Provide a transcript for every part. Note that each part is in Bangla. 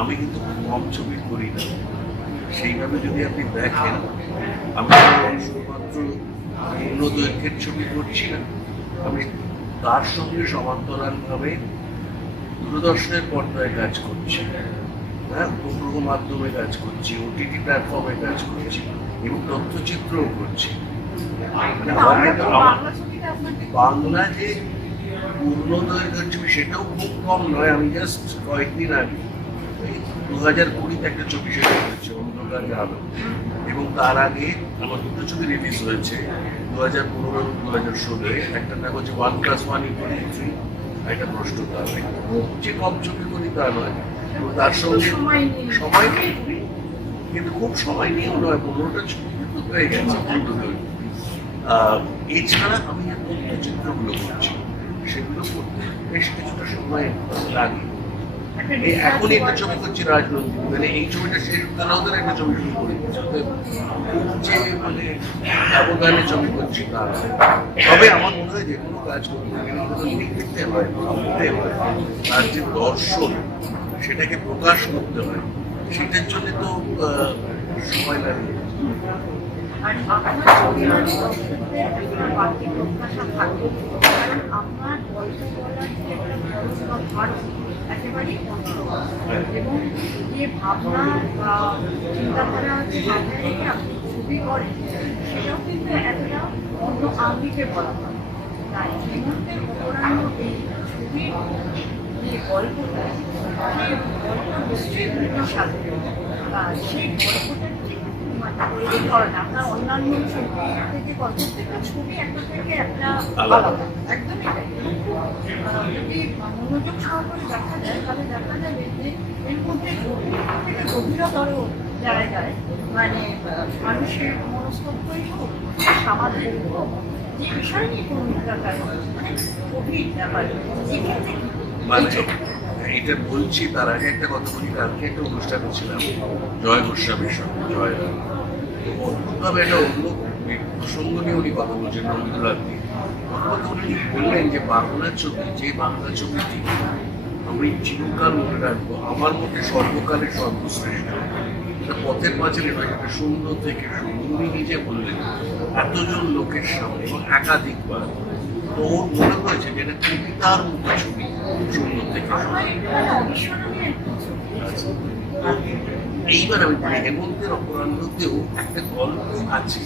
আমি কিন্তু কম ছবি করি না। সেইভাবে যদি আপনি দেখেন আমি শুধুমাত্র পূর্ণ দৈর্ঘ্যের ছবি করছি না আমি তার সঙ্গে সমান্তরালভাবে দূরদর্শনের পর্দায় কাজ করছি। হ্যাঁ উপগ্রহ মাধ্যমে কাজ করছি ওটিটি প্ল্যাটফর্মে কাজ করছি এবং তথ্যচিত্রও করছি। মানে বাংলা যে পূর্ণ দৈর্ঘ্যের ছবি সেটাও খুব কম নয় আমি জাস্ট কয়েকদিন আগে দু হাজার কুড়িতে একটা ছবি শেষ করেছি অন্ধকারে আলো। এবং তার আগে আমার দুটো ছবি রিলিজ হয়েছে দু হাজার পনেরো দু হাজার ষোলোয়। একটা নাম হচ্ছে one plus one equal three একটা প্রশ্ন তার। খুব যে কম ছবি করি তা নয়। তো তার সঙ্গে সময় করি। কিন্তু খুব সময় নিয়েও নয় পনেরোটা ছবি কিন্তু হয়ে গেছে। পূর্ণ এছাড়া আমি যে তথ্যচিত্রগুলো করছি। সেগুলো করতে বেশ কিছুটা সময় লাগে। একটা ছবি করছি মানে এই ছবিটা শেষ একটা ছবি শুরু যে মানে ব্যবধানে ছবি করছি তা নয়। তবে আমার মনে হয় যে কোনো কাজ করতে লিখতে হয়, ভাবতে হয়। তার যে দর্শন, সেটাকে প্রকাশ করতে হয়, সেটার জন্য তো সময় লাগে। আর আপনার ছবি মানে দর্শকদের একটা বাড়তি প্রত্যাশা থাকবে কারণ আপনার গল্প বলার যে একটা খরচ একেবারেই এবং যে ভাবনা বা চিন্তাধারা যে মাথায় ছবি করেন, সেটাও কিন্তু একটা অন্য আঙ্গিকে বলা হয়। তাই উপরানো এই ছবির যে গল্পটা, সেই গল্প সেই গল্পটার মানে মানুষের মানে এটা বলছি তার আগে একটা কথা বলি, কালকে একটা অনুষ্ঠানে ছিলাম জয় গোস্বামীর সঙ্গে, জয় রাম। তো অদ্ভুতভাবে একটা অন্য প্রসঙ্গ নিয়ে উনি কথা বলছেন রবীন্দ্রনাথ উনি বললেন যে, বাংলা ছবি, যে বাংলা ছবিটি আমি চিরকাল মনে রাখব, আমার মধ্যে সর্বকালের সর্বশ্রেষ্ঠ এটা পথের মাঝে নয়, এটা সুন্দর থেকে। উনি নিজে বললেন, এতজন লোকের সামনে একাধিকবার তো ওর মনে হয়েছে যে, এটা কবিতার মতো ছবি সুন্দর থেকে। মানে। এইবার আমি বলি হেমন্তের অপরাহ্নতেও একটা গল্প আছে।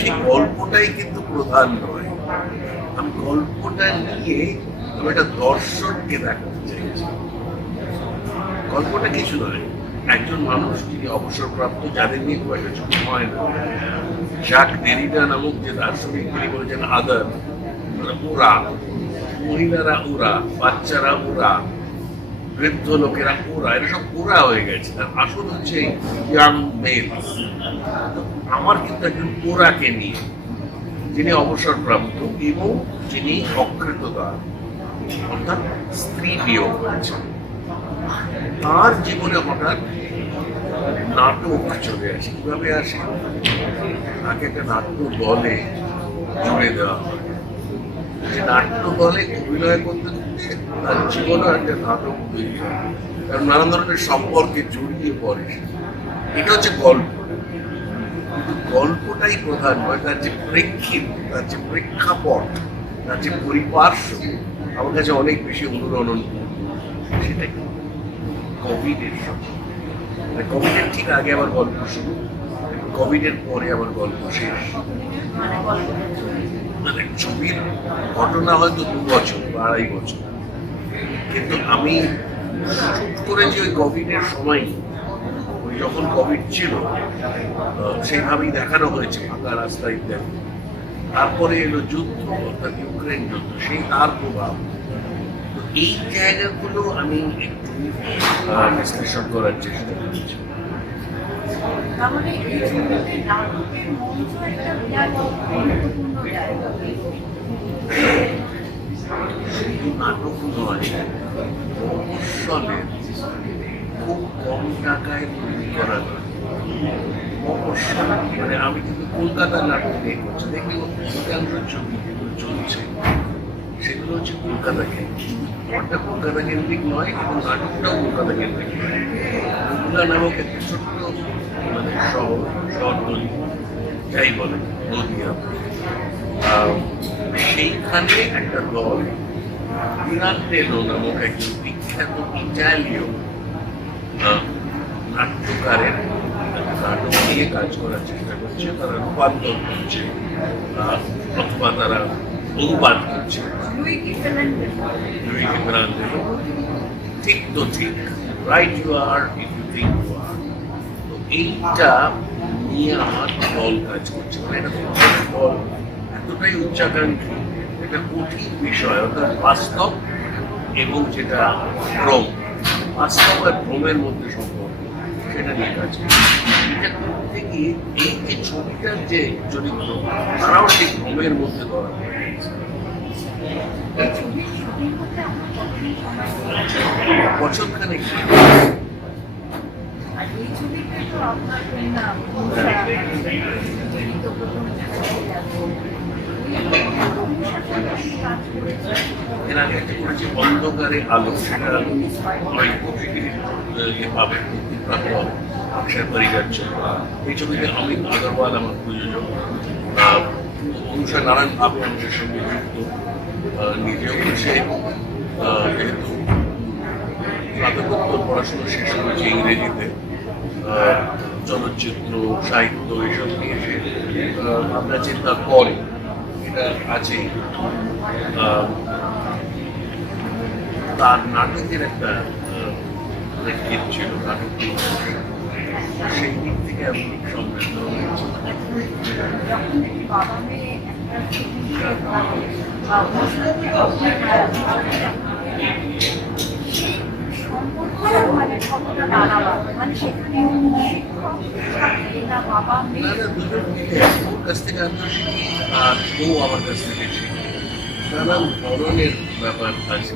সেই গল্পটাই কিন্তু প্রধান নয়। আমি গল্পটা নিয়ে আমি একটা দর্শককে দেখাতে চাইছি। গল্পটা কিছু নয়। একজন মানুষ যিনি অবসরপ্রাপ্ত যাদের নিয়ে খুব একটা ছবি হয় না। জাক ডেরিডা নামক যে দার্শনিক, তিনি বলেছেন, আদার মানে ওরা মহিলারা ওরা বাচ্চারা ওরা বৃদ্ধ লোকেরা ওরা এরা সব ওরা হয়ে গেছে। তার আসল হচ্ছে ইয়াং মেল আমার কিন্তু একজন ওরাকে নিয়ে, যিনি অবসরপ্রাপ্ত এবং যিনি অকৃতদার, অর্থাৎ স্ত্রী বিয়োগ হয়েছে তার জীবনে হঠাৎ নাটক চলে আসে। কীভাবে আসে? তাকে একটা নাট্য দলে জুড়ে দেওয়া হয়। যে নাট্য দলে অভিনয় করতে করতে তার জীবনে একটা নাটক তৈরি হয় কারণ নানান ধরনের সম্পর্কে জড়িয়ে পড়ে এটা হচ্ছে গল্প। কিন্তু গল্পটাই প্রধান নয়, তার যে প্রেক্ষিত, তার যে প্রেক্ষাপট, তার যে পরিপার্শ্ব, আমার কাছে অনেক বেশি অনুরণন সেটাই। কোভিডের সময় মানে কোভিডের ঠিক আগে আবার গল্প শুরু কোভিডের পরে আবার গল্প শেষ। মানে ছবির ঘটনা হয়তো দু বছর বা আড়াই বছর। কিন্তু আমি শুট করেছি ওই কোভিডের সময়, ওই যখন কোভিড ছিল সেইভাবেই দেখানো হয়েছে ফাঁকা রাস্তায় তারপরে এলো যুদ্ধ, অর্থাৎ ইউক্রেন যুদ্ধ, সেই তার প্রভাব। এই জায়গাগুলো আমি একটু বিশ্লেষণ করার চেষ্টা করেছি। মানে এই ছবিতে নাটকের মঞ্চ একটা বিরাট গুরুত্বপূর্ণ খুব কম টাকায় তৈরি করা নয় মানে আমি কিন্তু কোন কলকাতার নাটক নিয়ে করছে। দেখবি অধিকাংশ ছবি যেগুলো চলছে, সেগুলো হচ্ছে কলকাতা কেন্দ্রিক। কলকাতা কেন্দ্রিক নয় এবং নাটকটাও কলকাতা কেন্দ্রিক। নয় নামক একটা ছোট্ট মানে শহর শহরতলি যাই বলে নদিয়া সেইখানে একটা দল মিরান্টেলো নামক একজন বিখ্যাত ইটালীয় নাট্যকারের নাটক নিয়ে কাজ করার চেষ্টা করছে তারা রূপান্তর করছে অথবা তারা অনুবাদ করছে ঠিক তো, ঠিক। Right you are if you think এইটা নিয়ে আমার দল কাজ করছে। মানে এটা বড় দল এতটাই উচ্চাকাঙ্ক্ষী একটা কঠিন বিষয় অর্থাৎ বাস্তব এবং যেটা ভ্রম বাস্তব আর ভ্রমের মধ্যে সম্পর্ক সেটা নিয়ে কাজ এটা করতে গিয়ে এই যে ছবিটার যে চরিত্র তারাও সেই ভ্রমের মধ্যে ধরা পড়ে গেছে। এর আগে করেছি অন্ধকারে আলো সেটা ওই কপিটির ইয়ে পাবে অক্ষয় পরিবার এই ছবিতে অমিত আগরওয়াল আমার প্রযোজক। আহ, অনুষা নারায়ণ ভাবে আমাদের সঙ্গে যুক্ত। নিজেও আহ, যেহেতু স্নাতকোত্তর পড়াশোনা শেষ করেছে ইংরেজিতে। চলচ্চিত্র সাহিত্য এসব নিয়ে সে আহ, ভাবনা চিন্তা করে। এটা আহ, তার নাটকের একটা লেখিত ছিল নাটকটি। সেই দিক থেকে আমি সমৃদ্ধ সম্পর্কটা মানে কতটা দাঁড়াল মানে সেখানে শিক্ষক থাকে না বাবা না মেয়ে। না দুজন মিলে ওর কাছ থেকে আমি শিখি আর ও আমার কাছ থেকে শিখি নানান ধরনের ব্যাপার আছে।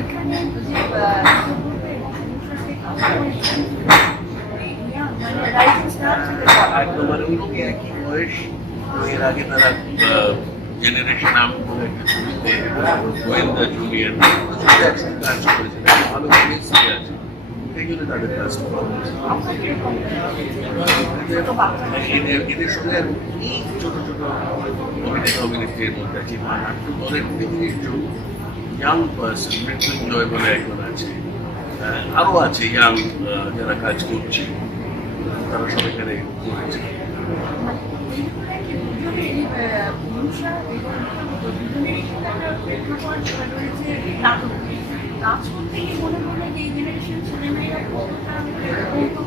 এখানে young, মানে একই বয়স? এর আগে তারা জেনারেশন আম বলে একটা ছবিতে গোয়েন্দা জুনিয়র। একসাথে কাজ করেছে। ভালো কেমিস্ট্রি আছে। মধ্যে আছে ইয়াং মৃত্যুঞ্জয় বলে একজন আছে। আরও আছে যারা কাজ করছে, তারা সব এখানে করেছে। মনে মনে যে এই জেনারেশন ছেলেমেয়েরা কতটা কৌতূহল থাকে চরিত্রের মধ্যে তারা ঢুকে থাকে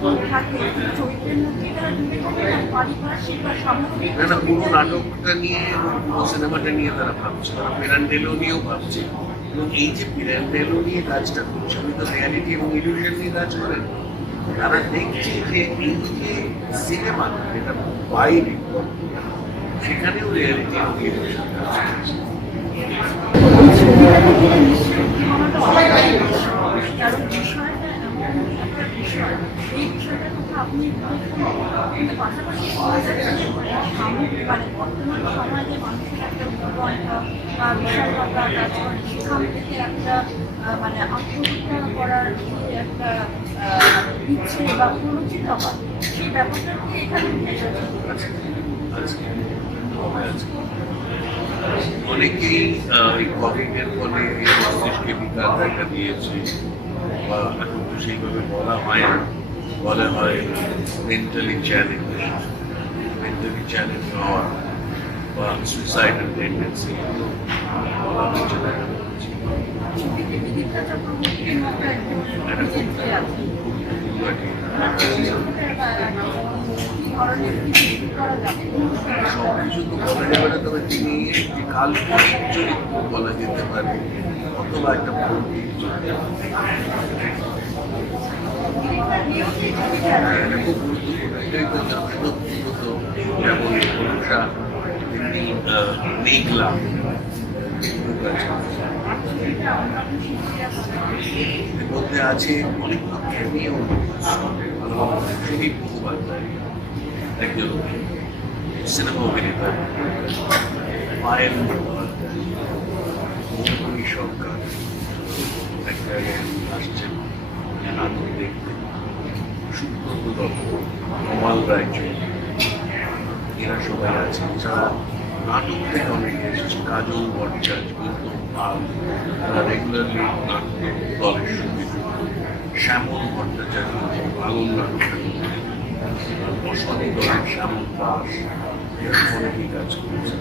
না পুরো নাটকটা নিয়ে পুরো সিনেমাটা নিয়ে তারা ভাবছে। তারা পিরান্ডেলো নিয়েও ভাবছে। এবং এই যে পিরান্ডেলো নিয়ে কাজটা করছে উনি তো রিয়ালিটি এবং ইলিউশন নিয়ে কাজ করেন তারা দেখছে যে এই যে সিনেমা যেটা বাইরে, সেখানেও রিয়ালিটি এবং ইলিউশন কাজ করছে। আপনি মানে বর্তমান সমাজে মানুষের একটা উৎকণ্ঠা বা কাজ করে একটা মানে আত্মহত্যা করার একটা ইচ্ছে বা প্ররোচিততা সেই ব্যাপারটাকে অনেকেই এই কোভিডের ফলে মস্তিষ্কে বিকার দেখা দিয়েছে, বা এখন তো সেইভাবে বলা হয় না। বলা হয় মেন্টালি চ্যালেঞ্জ মেন্টালি চ্যালেঞ্জ হওয়া বা সুইসাইডাল টেন্ডেন্সি বলা হচ্ছে দেখা ধরনের কিছু তো বলা যাবে না, তবে তিনি একটি চরিত্র বলা যেতে পারে, অথবা একটা ভৌতিক এটা খুব গুরুত্বপূর্ণ এটাই তো মূলত যেমন অনুষা তেমনি মেঘলা। এর মধ্যে আছে অনেকগুলো ক্যামিও সিনেমা অভিনেতা পায়েল সরকার এক জায়গায় আসছেন নাটক দেখতে সুব্রত দত্ত কমাল রায়চৌধুরী এরা সবাই আছে এছাড়া নাটক থেকে অনেকে এসেছে কাজল ভট্টাচার্য গৌতম পাল তারা রেগুলারলি নাটক দলের সঙ্গে যুক্ত শ্যামল নাটকের কাজ করেছে